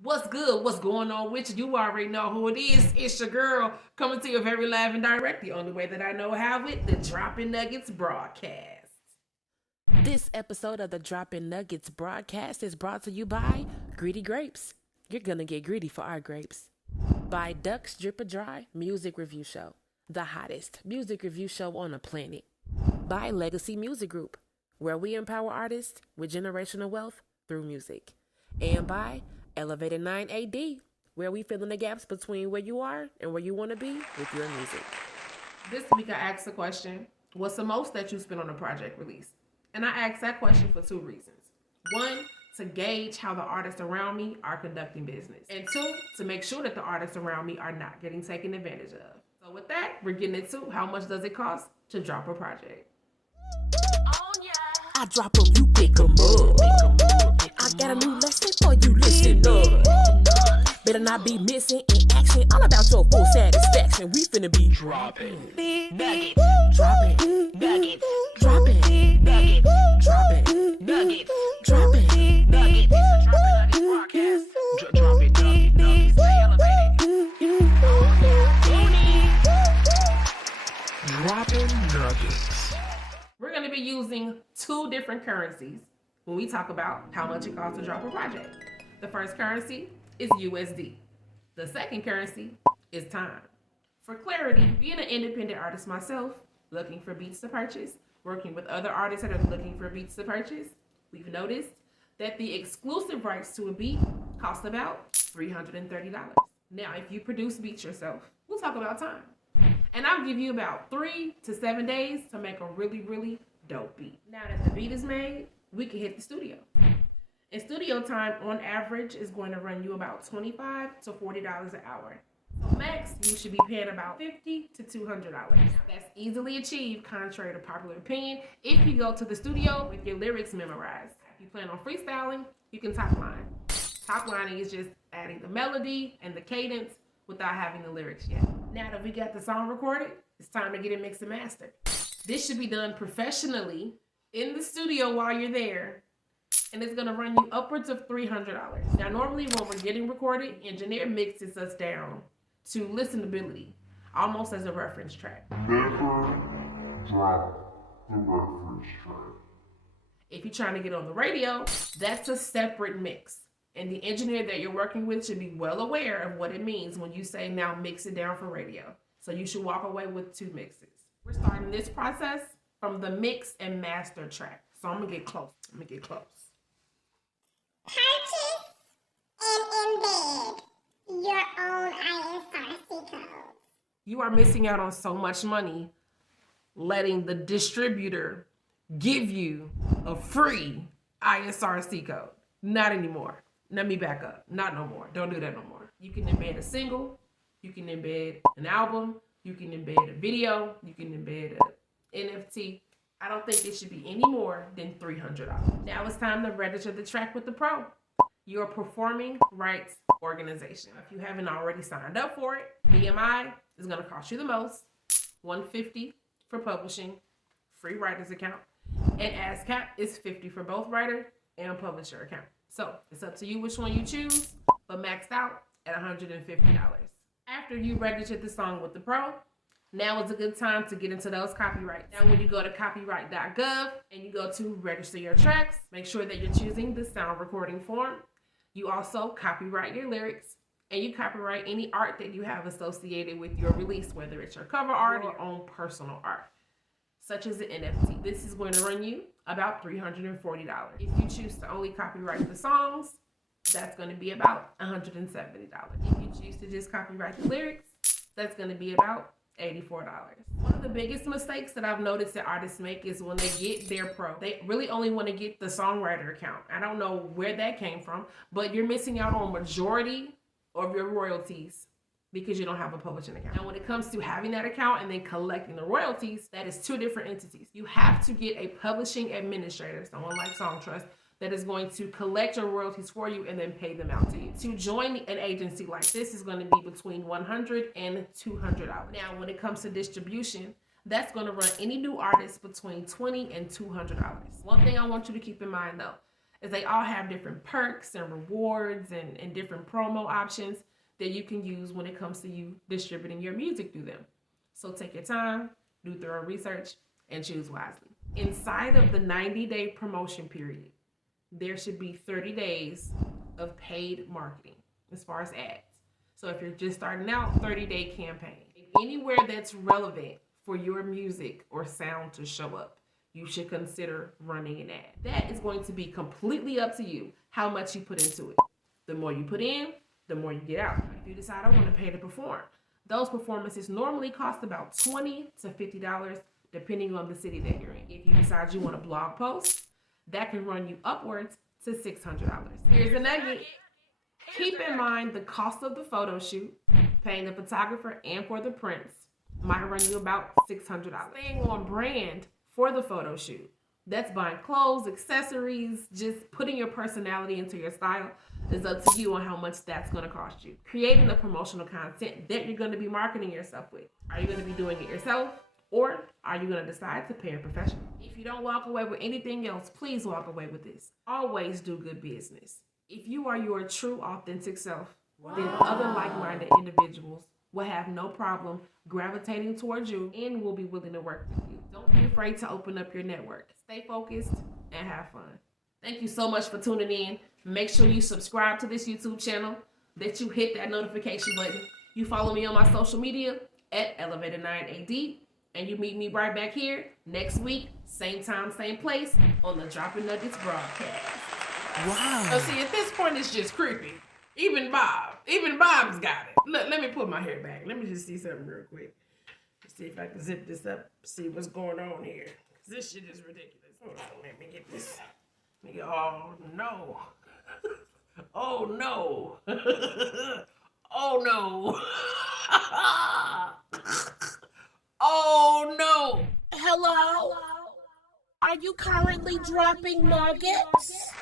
What's good? What's going on with you? You already know who it is. It's your girl coming to you very live and direct. The only way that I know how with the Dropping Nuggets broadcast. This episode of the Dropping Nuggets broadcast is brought to you by Greedy Grapes. You're gonna get greedy for our grapes. By Ducks Drip a Dry Music Review Show, the hottest music review show on the planet. By Legacy Music Group, where we empower artists with generational wealth through music. And by Elevated 9 AD, where we fill in the gaps between where you are and where you want to be with your music. This week I asked the question, what's the most that you spent on a project release? And I asked that question for two reasons. One, to gauge how the artists around me are conducting business. And two, to make sure that the artists around me are not getting taken advantage of. So with that, we're getting into how much does it cost to drop a project. I drop them, you pick them up. I got a new lesson for you, listen up. Better not be missing in action. All about your full satisfaction. We finna be dropping nuggets, dropping nuggets, dropping nuggets, dropping nuggets, dropping nuggets, dropping nuggets, stay elevated. Dropping nuggets. We're going to be using two different currencies when we talk about how much it costs to drop a project. The first currency is USD. The second currency is time. For clarity, being an independent artist myself, looking for beats to purchase, working with other artists that are looking for beats to purchase, we've noticed that the exclusive rights to a beat cost about $330. Now, if you produce beats yourself, we'll talk about time. And I'll give you about 3 to 7 days to make a really, really dope beat. Now that the beat is made, we can hit the studio. And studio time on average is going to run you about $25 to $40 an hour. So max, you should be paying about $50 to $200. That's easily achieved, contrary to popular opinion, if you go to the studio with your lyrics memorized. If you plan on freestyling, you can top line. Top lining is just adding the melody and the cadence without having the lyrics yet. Now that we got the song recorded, it's time to get it mixed and mastered. This should be done professionally in the studio while you're there, and it's gonna run you upwards of $300. Now, normally when we're getting recorded, engineer mixes us down to listenability, almost as a reference track. Never drop the reference track. If you're trying to get on the radio, that's a separate mix. And the engineer that you're working with should be well aware of what it means when you say, now mix it down for radio. So you should walk away with 2 mixes. We're starting this process from the mix and master track. So I'm gonna get close. Purchase and embed your own ISRC code. You are missing out on so much money letting the distributor give you a free ISRC code. Not anymore. Let me back up. Not no more. Don't do that no more. You can embed a single. You can embed an album. You can embed a video. You can embed an NFT. I don't think it should be any more than $300. Now it's time to register the track with the pro, your performing rights organization. If you haven't already signed up for it, BMI is going to cost you the most, $150 for publishing, free writer's account, and ASCAP is $50 for both writer and publisher account. So it's up to you which one you choose, but maxed out at $150. After you register the song with the pro, now is a good time to get into those copyrights. Now when you go to copyright.gov and you go to register your tracks, make sure that you're choosing the sound recording form. You also copyright your lyrics and you copyright any art that you have associated with your release, whether it's your cover art or your own personal art, such as the NFT. This is going to run you about $340. If you choose to only copyright the songs, that's going to be about $170. If you choose to just copyright the lyrics, that's going to be about $84. One of the biggest mistakes that I've noticed that artists make is when they get their pro, they really only want to get the songwriter account. I don't know where that came from, but you're missing out on majority of your royalties because you don't have a publishing account. Now, when it comes to having that account and then collecting the royalties, that is 2 different entities. You have to get a publishing administrator, someone like SongTrust, that is going to collect your royalties for you and then pay them out to you. To join an agency like this is going to be between $100 and $200. Now, when it comes to distribution, that's going to run any new artist between $20 and $200. One thing I want you to keep in mind though, is they all have different perks and rewards and different promo options that you can use when it comes to you distributing your music through them. So take your time, do thorough research, and choose wisely. Inside of the 90-day promotion period, there should be 30 days of paid marketing as far as ads. So if you're just starting out, 30-day campaign. Anywhere that's relevant for your music or sound to show up, you should consider running an ad. That is going to be completely up to you how much you put into it. The more you put in, the more you get out. If you decide I want to pay to perform, those performances normally cost about $20 to $50 depending on the city that you're in. If you decide you want a blog post, that can run you upwards to $600. Here's a nugget. Keep in mind the cost of the photo shoot, paying the photographer and for the prints might run you about $600. Staying on brand for the photo shoot. That's buying clothes, accessories, just putting your personality into your style is up to you on how much that's going to cost you. Creating the promotional content that you're going to be marketing yourself with. Are you going to be doing it yourself? Or are you going to decide to pay a professional? If you don't walk away with anything else, please walk away with this. Always do good business. If you are your true, authentic self, then other like-minded individuals will have no problem gravitating towards you and will be willing to work with you. Don't be afraid to open up your network. Stay focused and have fun. Thank you so much for tuning in. Make sure you subscribe to this YouTube channel, that you hit that notification button. You follow me on my social media at Elevator9AD, and you meet me right back here next week, same time, same place, on the Dropping Nuggets broadcast. Wow. So see, at this point, it's just creepy. Even Bob's got it. Look, let me put my hair back. Let me just see something real quick. See if I can zip this up, see what's going on here. Cause this shit is ridiculous. Hold on, let me get this. Oh no. Oh no. Oh no. Oh no. Hello? Are you currently dropping nuggets?